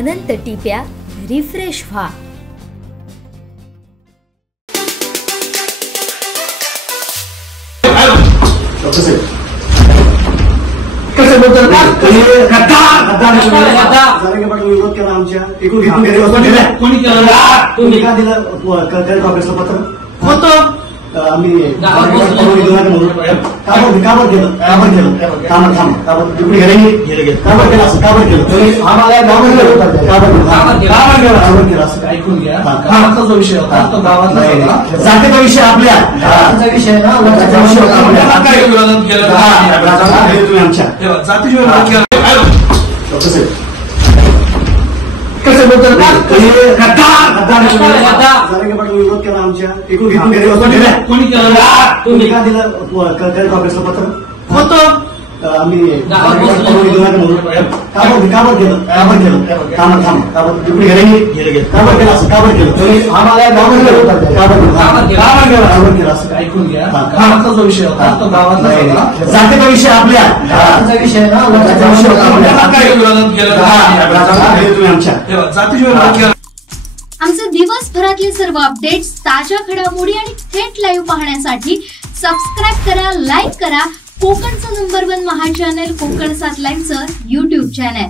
अनंत टिप्या refresh व्हा। कसे बोलतात विरोध केला आमच्या कोणी केलं तुम्ही का दिलं काँग्रेसचं पत्र होतं आम्ही काबर केलं ऐकून घ्या। गावाचा जो विषय होता तो गावाचा जातीचा विषय आपल्या विषय ना आमच्या जातीच्या कसे बोलतात विरोध केला आमच्या कोणी केलं तुम्ही का दिलं काँग्रेसचं पत्र होतं आम्ही काबर ऐकून घ्या। गावाचा जो विषय होता तो गावाचा जातीचा विषय आपल्या विषय ना आमच्या जातीच्या आमचे दिवसभरातले सर्व अपडेट्स, ताज्या घडामोडी आणि थेट लाईव्ह पाहण्यासाठी सबस्क्राईब करा, लाईक करा कोकणचं नंबर 1 महा चॅनल कोकण 7 लाईव्हचं YouTube चॅनल।